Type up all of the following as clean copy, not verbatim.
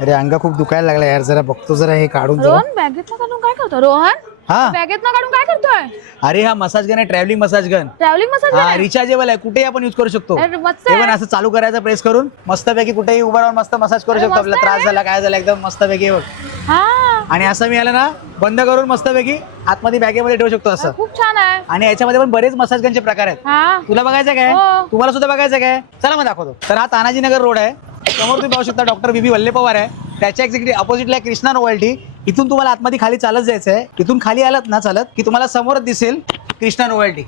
अरे अंग खूप दुखायला लागला यार, जरा बघतो जरा हे काढून जरा. रोहन बॅगेतनं काढून काय करतो रोहन? हा बॅगेतनं काढून काय करतोय? अरे हा मसाज गन आहे, travelling massage gun. Travelling massage हा रिचार्जेबल आहे, कुठेही आपण युज करू शकतो. अरे मस्त ते आहे. पण असं चालू करायचं प्रेस करून मस्तपैकी कुठेही उभं राहून मस्त मसाज करू अरे शकतो. मस्त आपल्याला त्रास आहे. झाला काय झाला एकदम मस्तपैकी बघ. हा आणि असं मिळालं ना बंद करून मस्तपैकी आतमध्ये बॅगेमध्ये ठेवू शकतो असं. खूप छान आहे. आणि याच्यामध्ये पण बरेच मसाज गनचे प्रकार आहेत. हा तुला बघायचं काय? हो. तुम्हाला सुद्धा बघायचं काय? चला मग दाखवतो. तर हा तानाजीनगर रोड आहे, समोर तुम्ही पाहू शकता डॉक्टर बीबी वल्ले पवार आहे. त्याच्या एक्झॅक्टली अपोजिटला कृष्णा रॉयल्टी. इथून तुम्हाला आतमध्ये खाली चालत जायचं आहे. इथून खाली आलात ना चालत की तुम्हाला समोरच दिसेल कृष्णा रॉयल्टी.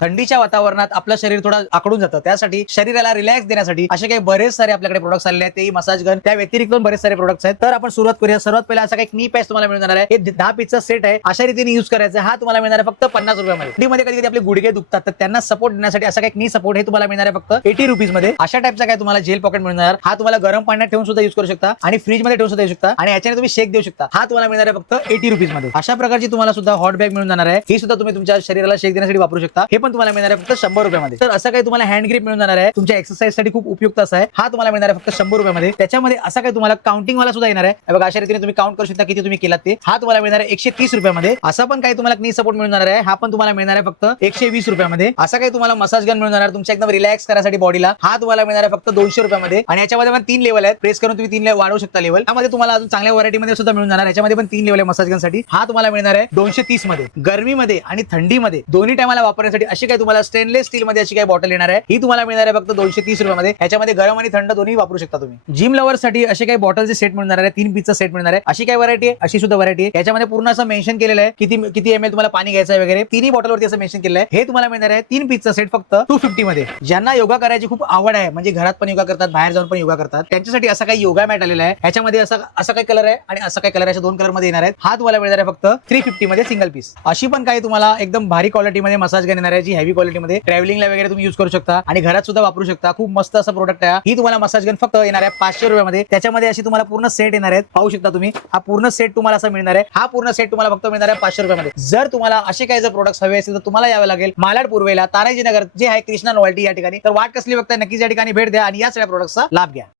थंडीच्या वातावरणात आपलं शरीर थोडं आकडून जातं, त्यासाठी शरीराला रिलॅक्स देण्यासाठी असे काही बरेच सारे आपल्याकडे प्रोडक्ट्स आलेले आहेत. ते मसाज गन त्या व्यतिरिक्त पण बरेच सारे प्रोडक्ट्स आहेत. तर आपण सुरुवात करूया. सर्वात पहिला असा काही नी पॅच तुम्हाला मिळून जाणार आहे. हे 10 पीसचा सेट आहे. अशा रीतीने युज करायचा. हा तुम्हाला मिळणार आहे फक्त 50 रुपयामध्ये. थंडीमध्ये कधी कधी आपले गुडघे दुखतात तर त्यांना सपोर्ट देण्यासाठी असा काही नी सपोर्ट हे तुम्हाला मिळणार आहे फक्त 80 रुपीज मध्ये. अशा टाईपचा काय तुम्हाला जेल पॉकेट मिळणार. हा तुम्हाला गरम पाण्यात ठेवून सुद्धा युज करू शकता आणि फ्रीज मध्ये ठेवून सुद्धा येऊ शकता आणि याच्याने तुम्ही शेक देऊ शकता. हा तुम्हाला मिळणार आहे फक्त 80 रुपीज मध्ये. अशा प्रकारची तुम्हाला सुद्धा हॉट बॅग मिळून जाणार आहे. ही सुद्धा तुम्ही तुमच्या शरीराला शेक देण्यासाठी वापरू शकता. हे पण तुम्हाला मिळणार आहे फक्त 100 रुपयामध्ये. तर असं काही तुम्हाला हँड ग्रिप मिळून जाणार आहे. तुमच्या एक्सरसाइज साठी खूप उपयुक्त असा आहे. हा तुम्हाला मिळणार आहे फक्त 100 रुपयामध्ये. त्याच्यामध्ये असा काही तुम्हाला काउंटिंग वाला सुद्धा येणार आहे. बघा अशा रीतीने तुम्ही काउंट करू शकता किती तुम्ही केलात ते. हा तुम्हाला मिळणार आहे 130 रुपयामध्ये. असा पण काही तुम्हाला नी सपोर्ट मिळून जाणार आहे. हा पण तुम्हाला मिळणार आहे फक्त 120 रुपयामध्ये. असा काही तुम्हाला मसाज गन मिळून जाणार तुमच्या एकदम रिलॅक्स करायसाठी बॉडीला. हा तुम्हाला मिळणार आहे फक्त 200 रुपयामध्ये. आणि याच्यामध्ये पण 3 लेवल आहेत. प्रेस करून तुम्ही 3 वाढवू शकता लेवल. त्यामध्ये तुम्हाला अजून चांगल्या व्हरायटी मध्ये सुद्धा मिळून जाणार. याच्यामध्ये पण 3 लेवल आहे मसाज गन साठी. हा तुम्हाला मिळणार आहे 230 मध्ये. गरमीमध्ये आणि थंडीमध्ये दोन्ही टायमाला वापरण्यासाठी अशी काही तुम्हाला स्टेनलेस स्टील मध्ये अशी काही बॉटल येणार आहे. ही तुम्हाला मिळणार आहे फक्त 230 रुपयामध्ये. याच्यामध्ये गरम आणि थंड दोन्ही वापरू शकता तुम्ही. जिम लवर साठी असे काही बॉटलचे सेट मिळणार आहे. 3 पीसचा सेट मिळणार आहे. अशी काही व्हरायटी आहे, अशी सुद्धा व्हरायटी आहे. याच्यामध्ये पूर्ण असं मेन्शन केलेलं आहे किती एमएल तुम्हाला पाणी घ्यायचं आहे वगैरे. तिन्ही बॉटलवरती असं मेन्शन केलेलं आहे. हे तुम्हाला मिळणार आहे 3 पीसचा सेट फक्त 250 मध्ये. ज्यांना योगा करायची खूप आवड आहे, म्हणजे घरात पण योगा करतात, बाहेर जाऊन पण योगा करतात, त्यांच्यासाठी असा काही योगा मॅट आलेला आहे. ह्याच्यामध्ये असा काही कलर आहे आणि असा काही कलर आहे. 2 कलर मध्ये येणार आहेत. हा तुम्हाला मिळणार आहे फक्त 350 मध्ये सिंगल पीस. अशी पण काही तुम्हाला एकदम भारी क्वालिटी मध्ये मसाज गन येणार आहे, जी हेवी क्वालिटी मध्ये ट्रॅव्हलिंगला वगैरे तुम्ही युज करू शकता आणि घरात सुद्धा वापरू शकता. खूप मस्त असं प्रोडक्ट आहे. ही तुम्हाला मसाज गन फक्त येणार आहे 500 रुपयामध्ये. त्याच्यामध्ये अशी तुम्हाला पूर्ण सेट येणार आहेत. पाहू शकता तुम्ही. हा पूर्ण सेट तुम्हाला असा मिळणार आहे. हा पूर्ण सेट तुम्हाला फक्त मिळणार आहे 500 रुपयामध्ये. जर तुम्हाला असे काही जर प्रोडक्ट्स हवे असेल तर तुम्हाला यावं लागेल मालाड पूर्वेला, तानाजीनगर जे आहे कृष्णा रॉयल्टी या ठिकाणी. तर वाट कसली बघताय, नक्कीच या ठिकाणी भेट द्या आणि या सगळ्या प्रोडक्ट्सचा लाभ घ्या.